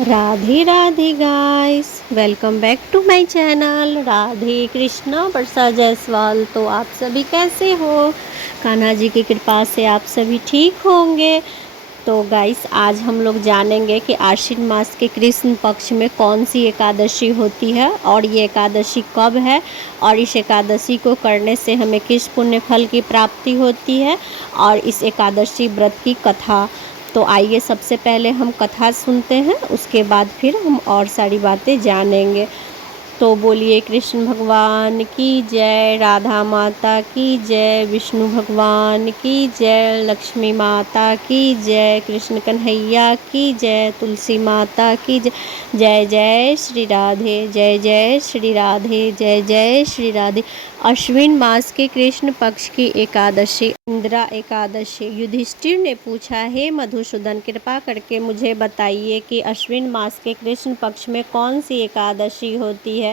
Radhe Radhe guys, welcome back to my channel Radhe Krishna Varsha Jaiswal. तो आप सभी कैसे हो? कान्हा जी की कृपा से आप सभी ठीक होंगे। तो गाइस, आज हम लोग जानेंगे कि आश्विन मास के कृष्ण पक्ष में कौन सी एकादशी होती है और ये एकादशी कब है और इस एकादशी को करने से हमें किस पुण्य फल की प्राप्ति होती है और इस एकादशी व्रत की कथा। तो आइए सबसे पहले हम कथा सुनते हैं, उसके बाद फिर हम और सारी बातें जानेंगे। तो बोलिए कृष्ण भगवान की जय, राधा माता की जय, विष्णु भगवान की जय, लक्ष्मी माता की जय, कृष्ण कन्हैया की जय, तुलसी माता की जय। जय जय श्री राधे, जय जय श्री राधे, जय जय श्री राधे। अश्विन मास के कृष्ण पक्ष की एकादशी इंदिरा एकादशी। युधिष्ठिर ने पूछा, हे मधुसूदन, कृपा करके मुझे बताइए कि अश्विन मास के कृष्ण पक्ष में कौन सी एकादशी होती है।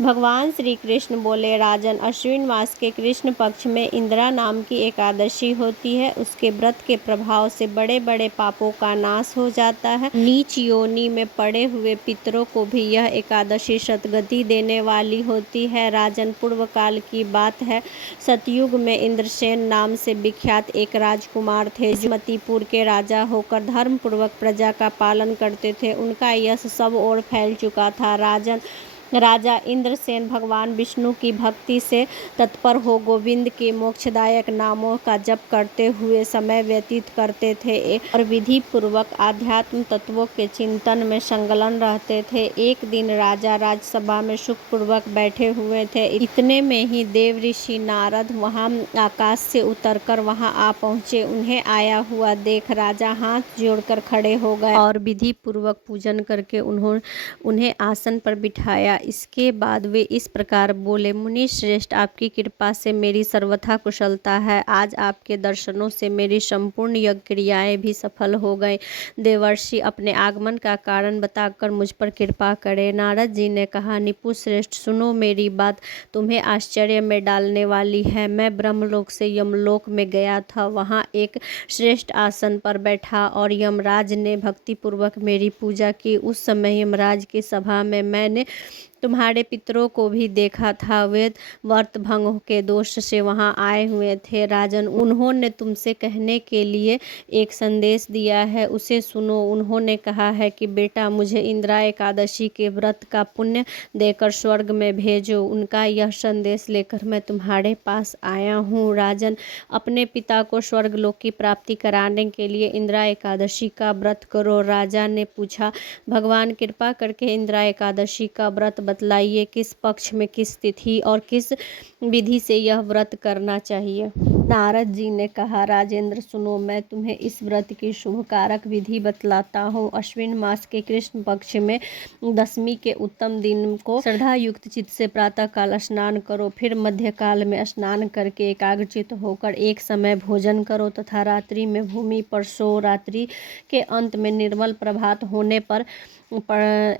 भगवान श्री कृष्ण बोले, राजन, अश्विन मास के कृष्ण पक्ष में इंदिरा नाम की एकादशी होती है। उसके व्रत के प्रभाव से बड़े बड़े पापों का नाश हो जाता है। नीच योनि में पड़े हुए पितरों को भी यह एकादशी सद्गति देने वाली होती है। राजन, पूर्व काल की बात है, सतयुग में इंद्रसेन नाम से विख्यात एक राजकुमार थे जो मतिपुर के राजा होकर धर्म पूर्वक प्रजा का पालन करते थे। उनका यश सब ओर फैल चुका था। राजन, राजा इंद्रसेन भगवान विष्णु की भक्ति से तत्पर हो गोविंद के मोक्षदायक नामों का जप करते हुए समय व्यतीत करते थे और विधि पूर्वक आध्यात्म तत्वों के चिंतन में संलग्न रहते थे। एक दिन राजा राजसभा में सुखपूर्वक बैठे हुए थे। इतने में ही देव ऋषि नारद वहां आकाश से उतरकर वहां आ पहुंचे। उन्हें आया हुआ देख राजा हाथ जोड़कर खड़े हो गए और विधि पूर्वक पूजन करके उन्हें आसन पर बिठाया। इसके बाद वे इस प्रकार बोले, मुनि श्रेष्ठ, आपकी कृपा से मेरी सर्वथा कुशलता है। आज आपके दर्शनों से मेरी संपूर्ण यज्ञ क्रियाएं भी सफल हो गई। देवर्षि, अपने आगमन का कारण बताकर मुझ पर कृपा करें। नारद जी ने कहा, निपु श्रेष्ठ, सुनो मेरी बात, तुम्हें आश्चर्य में डालने वाली है। मैं ब्रह्मलोक से यमलोक में गया था। वहाँ एक श्रेष्ठ आसन पर बैठा और यमराज ने भक्तिपूर्वक मेरी पूजा की। उस समय यमराज की सभा में मैंने तुम्हारे पितरों को भी देखा था। वे व्रत भंग के दोष से वहां आए हुए थे। राजन, उन्होंने तुमसे कहने के लिए एक संदेश दिया है, उसे सुनो। उन्होंने कहा है कि बेटा, मुझे इंदिरा एकादशी के व्रत का पुण्य देकर स्वर्ग में भेजो। उनका यह संदेश लेकर मैं तुम्हारे पास आया हूँ। राजन, अपने पिता को स्वर्गलोक की प्राप्ति कराने के लिए इंदिरा एकादशी का व्रत करो। राजा ने पूछा, भगवान कृपा करके इंदिरा एकादशी का व्रत बतलाइए, किस पक्ष में, किस तिथि और किस विधि से यह व्रत करना चाहिए। नारद जी ने कहा, राजेंद्र सुनो, मैं तुम्हें इस व्रत की शुभकारक विधि बतलाता हूँ। अश्विन मास के कृष्ण पक्ष में दशमी के उत्तम दिन को श्रद्धा युक्त चित्त से प्रातः काल स्नान करो। फिर मध्य काल में स्नान करके एकाग्रचित होकर एक समय भोजन करो तथा रात्रि में भूमि पर सो। रात्रि के अंत में निर्मल प्रभात होने पर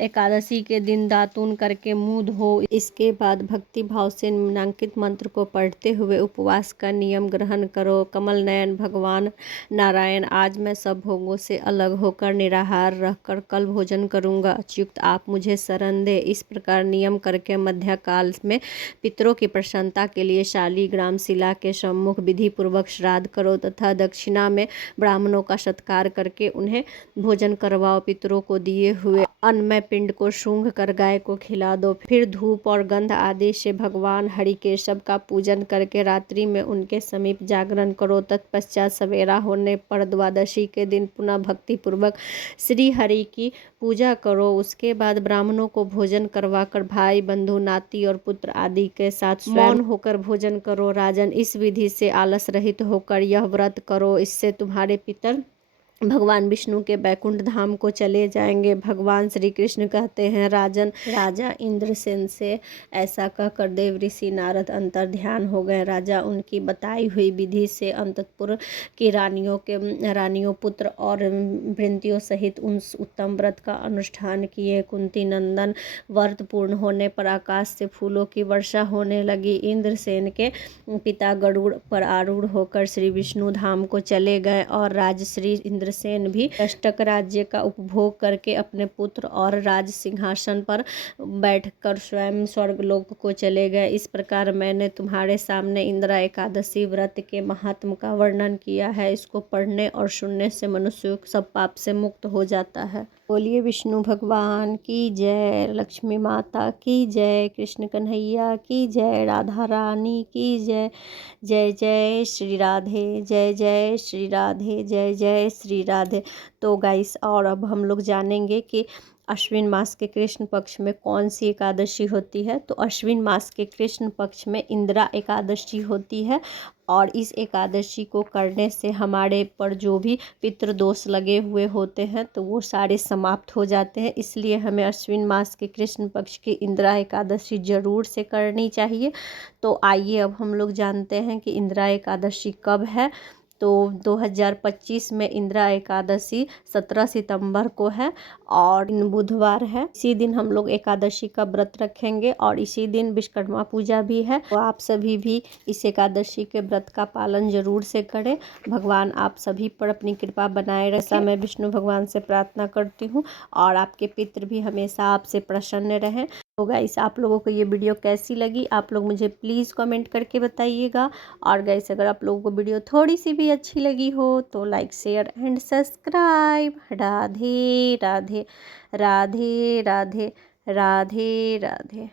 एकादशी के दिन दातून करके मुंह धो। इसके बाद भक्ति भाव से निम्नांकित मंत्र को पढ़ते हुए उपवास का नियम ग्रहण करो। कमल नयन भगवान नारायण, आज मैं सब भोगों से अलग होकर निराहार रहकर कल भोजन करूंगा। अच्युत, आप मुझे शरण दे। इस प्रकार नियम करके मध्य काल में पितरों की प्रसन्नता के लिए शालीग्राम शिला के सम्मुख विधि पूर्वक श्राद्ध करो तथा दक्षिणा में ब्राह्मणों का सत्कार करके उन्हें भोजन करवाओ। पितरों को दिए हुए अन्नमय पिंड को सूंघ कर गाय को खिला दो। फिर धूप और गंध आदि से भगवान हरिकेशव का पूजन करके रात्रि में उनके समीप जागरण करो। तत्पश्चात सवेरा होने पर द्वादशी के दिन पुनः भक्ति पूर्वक श्री हरि की पूजा करो। उसके बाद ब्राह्मणों को भोजन करवाकर भाई बंधु नाती और पुत्र आदि के साथ मौन होकर भोजन करो। राजन, इस विधि से आलस रहित होकर यह व्रत करो, इससे तुम्हारे पितर भगवान विष्णु के बैकुंठ धाम को चले जाएंगे। भगवान श्री कृष्ण कहते हैं, राजन, राजा इंद्रसेन से ऐसा कहकर देव ऋषि नारद अंतर ध्यान हो गए। राजा उनकी बताई हुई विधि से अंतपुर की रानियों पुत्र और वृंतियों सहित उन उत्तम व्रत का अनुष्ठान किए। कुंती नंदन, व्रत पूर्ण होने पर आकाश से फूलों की वर्षा होने लगी। इंद्रसेन के पिता गरुड़ पर आरूढ़ होकर श्री विष्णु धाम को चले गए और राजश्री इंद्र इंद्रसेन भी अष्टक राज्य का उपभोग करके अपने पुत्र और राज सिंहासन पर बैठकर स्वयं स्वर्गलोक को चले गए। इस प्रकार मैंने तुम्हारे सामने इंदिरा एकादशी व्रत के महात्म का वर्णन किया है। इसको पढ़ने और सुनने से मनुष्य सब पाप से मुक्त हो जाता है। बोलिए विष्णु भगवान की जय, लक्ष्मी माता की जय, कृष्ण कन्हैया की जय, राधा रानी की जय। जय जय श्री राधे, जय जय श्री राधे, जय जय श्री राधे। तो गाइस, और अब हम लोग जानेंगे कि अश्विन मास के कृष्ण पक्ष में कौन सी एकादशी होती है। तो अश्विन मास के कृष्ण पक्ष में इंदिरा एकादशी होती है और इस एकादशी को करने से हमारे पर जो भी पितृदोष लगे हुए होते हैं तो वो सारे समाप्त हो जाते हैं। इसलिए हमें अश्विन मास के कृष्ण पक्ष की इंदिरा एकादशी ज़रूर से करनी चाहिए। तो आइए अब हम लोग जानते हैं कि इंदिरा एकादशी कब है। तो 2025 में इंदिरा एकादशी 17 सितंबर को है और बुधवार है। इसी दिन हम लोग एकादशी का व्रत रखेंगे और इसी दिन विश्वकर्मा पूजा भी है। तो आप सभी भी इस एकादशी के व्रत का पालन जरूर से करें। भगवान आप सभी पर अपनी कृपा बनाए रखें, ऐसा मैं विष्णु भगवान से प्रार्थना करती हूँ और आपके पितृ भी हमेशा आपसे प्रसन्न रहें। तो गाइस, आप लोगों को ये वीडियो कैसी लगी आप लोग मुझे प्लीज़ कमेंट करके बताइएगा। और गाइस, अगर आप लोगों को वीडियो थोड़ी सी भी अच्छी लगी हो तो like share and subscribe. Radhe Radhe, Radhe Radhe, Radhe Radhe.